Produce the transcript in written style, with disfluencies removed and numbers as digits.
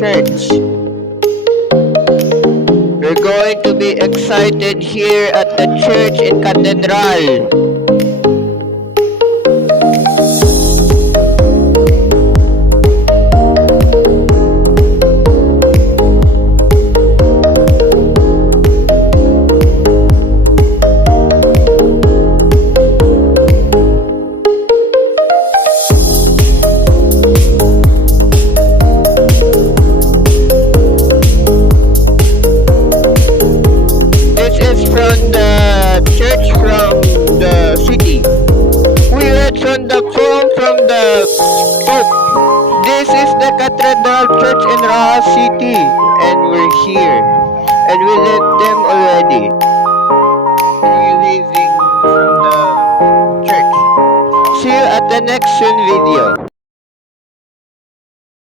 church. We're going to be excited here at the church in Cathedral. From the church from the city. We read from the poem from the Pope. This is the Cathedral Church in Rojas City, and we're here. And we led them already. Releasing from the church. See you at the next video.